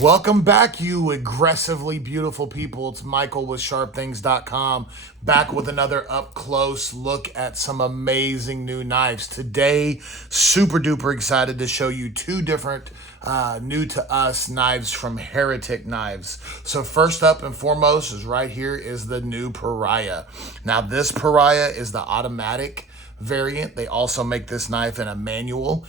Welcome back, you aggressively beautiful people. It's Michael with SharpThings.com, back with another up-close look at some amazing new knives. Today, super duper excited to show you two different new to us knives from Heretic Knives. So first up and foremost is right here is the new Pariah. Now this Pariah is the automatic variant. They also make this knife in a manual.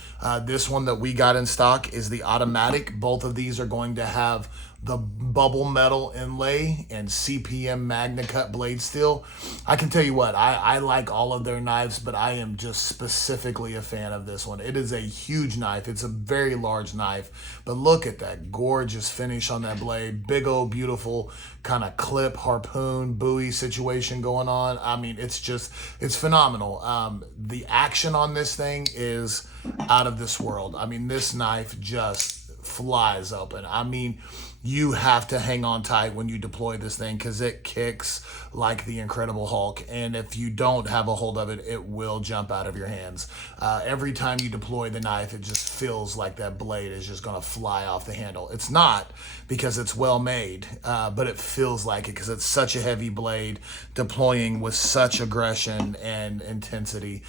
This one that we got in stock is the automatic. Both of these are going to have the bubble metal inlay and CPM Magna Cut blade steel. I can tell you what, I like all of their knives, but I am just specifically a fan of this one. It is a huge knife. It's a very large knife, but look at that gorgeous finish on that blade. Big old beautiful kind of clip, harpoon, buoy situation going on. I mean, it's phenomenal. The action on this thing is out of this world. I mean, this knife just flies open. I mean, you have to hang on tight when you deploy this thing because it kicks like the Incredible Hulk. And if you don't have a hold of it, it will jump out of your hands. Every time you deploy the knife, it just feels like that blade is just going to fly off the handle. It's not because it's well made, but it feels like it because it's such a heavy blade deploying with such aggression and intensity.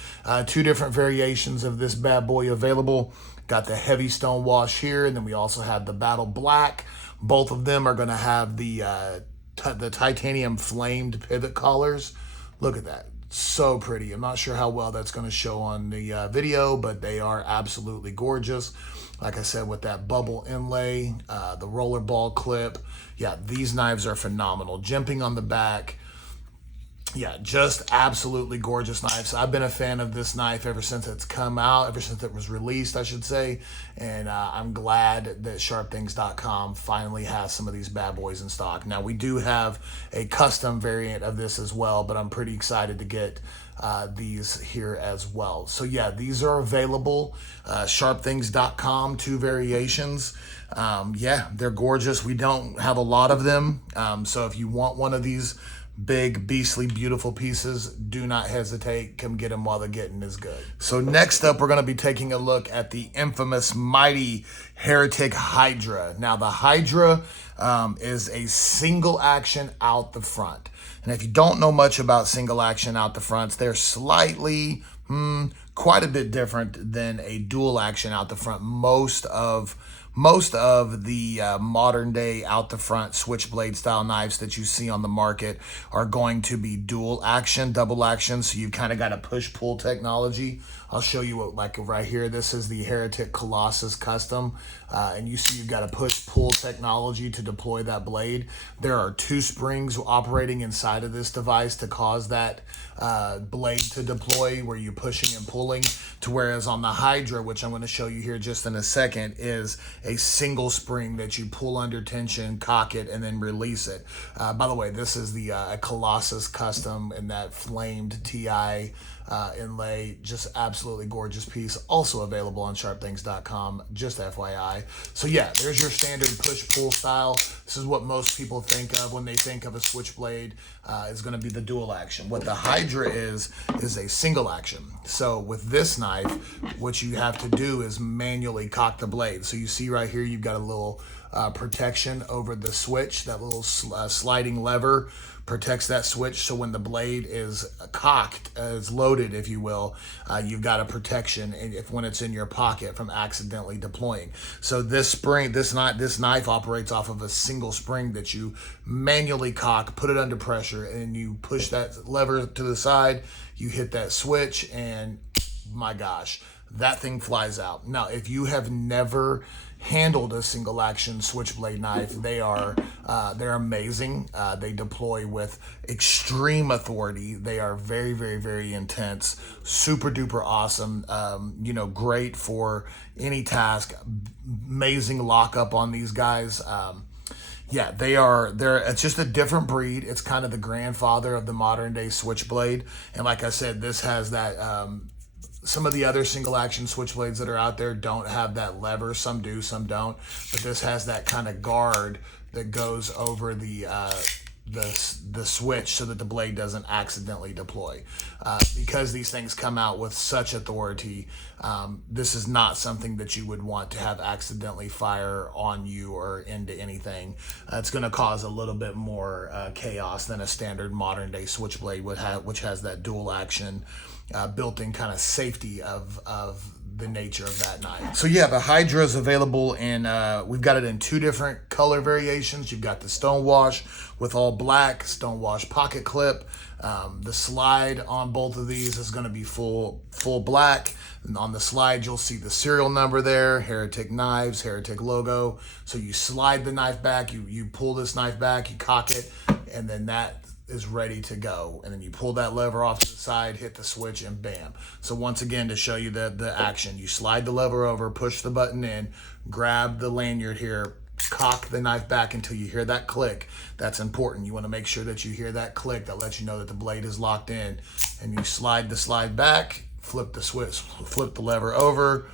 Two different variations of this bad boy available. Got the heavy stone wash here, and then we also have the battle black. Both of them are going to have the titanium flamed pivot collars. Look at that. So pretty. I'm not sure how well that's going to show on the video, but they are absolutely gorgeous. Like I said, with that bubble inlay, the rollerball clip. Yeah, these knives are phenomenal. Jimping on the back. Yeah, just absolutely gorgeous knives. I've been a fan of this knife ever since it's come out, ever since it was released, I should say. And I'm glad that SharpThings.com finally has some of these bad boys in stock. Now, we do have a custom variant of this as well, but I'm pretty excited to get these here as well. So yeah, these are available. SharpThings.com, two variations. Yeah, they're gorgeous. We don't have a lot of them. So if you want one of these big, beastly, beautiful pieces, do not hesitate. Come get them while the getting is good. So next up, we're going to be taking a look at the infamous, mighty Heretic Hydra. Now, the Hydra is a single action out the front. And if you don't know much about single action out the fronts, they're slightly, quite a bit different than a dual action out the front. Most of the modern day out the front switchblade style knives that you see on the market are going to be dual action, double action. So you've kind of got a push pull technology. I'll show you what, like right here, this is the Heretic Colossus Custom. And you see you've got a push pull technology to deploy that blade. There are two springs operating inside of this device to cause that blade to deploy where you're pushing and pulling, to whereas on the Hydra, which I'm going to show you here just in a second, is a single spring that you pull under tension, cock it, and then release it. By the way, this is the Colossus Custom in that flamed TI inlay. Just absolutely gorgeous piece. Also available on SharpThings.com, just FYI. So yeah, there's your standard push-pull style. This is what most people think of when they think of a switchblade. Is going to be the dual action. What the Hydra is a single action. So with this knife, what you have to do is manually cock the blade. So you see right here, you've got a little protection over the switch. That little sliding lever protects that switch, so when the blade is cocked, is loaded, if you will, you've got a protection when it's in your pocket from accidentally deploying. So this knife operates off of a single spring that you manually cock, put it under pressure, and you push that lever to the side, you hit that switch, and my gosh, that thing flies out. Now, if you have never handled a single action switchblade knife, they're amazing. They deploy with extreme authority. They are very, very, very intense, super duper awesome. Great for any task. Amazing lockup on these guys. Yeah, it's just a different breed. It's kind of the grandfather of the modern day switchblade. And like I said, this has that, some of the other single action switchblades that are out there don't have that lever. Some do, some don't. But this has that kind of guard that goes over the the switch so that the blade doesn't accidentally deploy. Because these things come out with such authority, this is not something that you would want to have accidentally fire on you or into anything. It's going to cause a little bit more chaos than a standard modern day switchblade would have, which has that dual action built-in kind of safety of the nature of that knife. So yeah, the Hydra is available in, we've got it in 2 different color variations. You've got the stonewash with all black, stonewash pocket clip. The slide on both of these is going to be full black. And on the slide, you'll see the serial number there, Heretic Knives, Heretic logo. So you slide the knife back, you pull this knife back, you cock it, and then that is ready to go. And then you pull that lever off to the side, hit the switch, and bam. So once again, to show you the action, you slide the lever over, push the button in, grab the lanyard here, cock the knife back until you hear that click. That's important. You want to make sure that you hear that click that lets you know that the blade is locked in. And you slide the slide back, flip the switch, flip the lever over,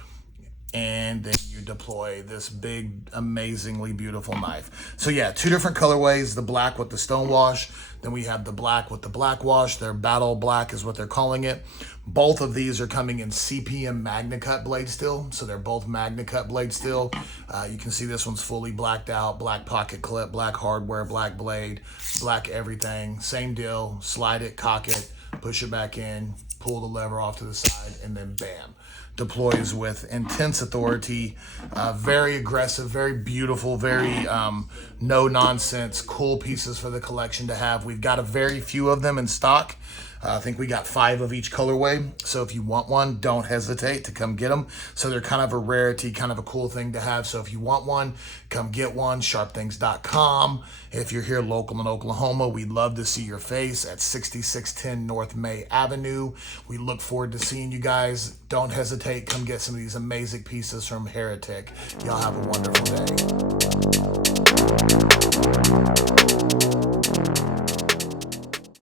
and then you deploy this big, amazingly beautiful knife. So yeah, 2 different colorways, the black with the stonewash, then we have the black with the black wash. Their battle black is what they're calling it. Both of these are coming in CPM Magna Cut blade steel, so they're both Magna Cut blade steel. You can see this one's fully blacked out, black pocket clip, black hardware, black blade, black everything. Same deal, slide it, cock it, push it back in, pull the lever off to the side, and then bam. Deploys with intense authority, very aggressive, very beautiful, very no nonsense, cool pieces for the collection to have. We've got a very few of them in stock. I think we got 5 of each colorway. So if you want one, don't hesitate to come get them. So they're kind of a rarity, kind of a cool thing to have. So if you want one, come get one, sharpthings.com. If you're here local in Oklahoma, we'd love to see your face at 6610 North May Avenue. We look forward to seeing you guys. Don't hesitate. Come get some of these amazing pieces from Heretic. Y'all have a wonderful day.